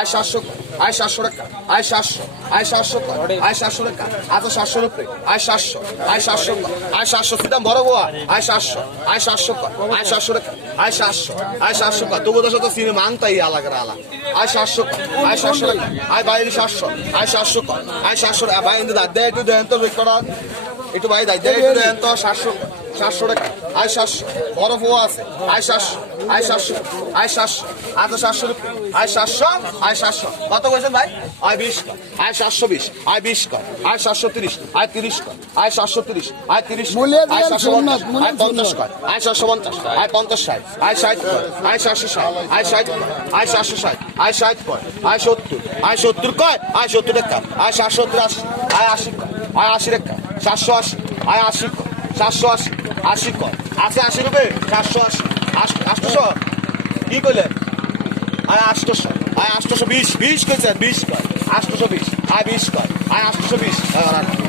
আয় 700 কর আয় 700 টাকা আয় 700 আয় 700 কর আয় 700 টাকা আজ 700 উপরে আয় 700 আয় 700 কর আয় 700 সিদাম বড় গোয়া আয় 700 আয় 700 কর আয় 700 টাকা আয় 700 আয় 700 কর তবু তো সিনে মানতাই আলাদা আলাদা আয় 700 কর আয় 700 টাকা আয় বাইরে 700 আয় 700 কর আয় 700 ভাই কিন্তু দাদা একটু দেন তো রেকর্ড একটু ভাই দাদা একটু দেন তো 700 700 টাকা আয় 700 বড় ফোয়া আছে আয় 700 আয় 700 আয় 700 আজ 700 রুপিয়া আয় 700 আয় 700 কত কইছেন ভাই আয় 20 কর আয় 720 আয় 20 কর আয় 730 আয় 30 কর আয় 730 আয় 30 আয় 750 আয় 50 কর আয় 750 আয় 50 60 আয় 60 কর আয় 760 আয় 60 কর আয় 760 আয় 60 কর আয় 70 আয় 70 কর আয় 70 টাকা আয় 770 80 আয় 80 কর আয় 80 টাকা 780 আয় 80 কর 780 80 কর আছে 80 রুপে 780 800 কি কইলেন আয় 800 আয় 820 20 কইছেন 20 কর 820 আয় 20 কর আয় 820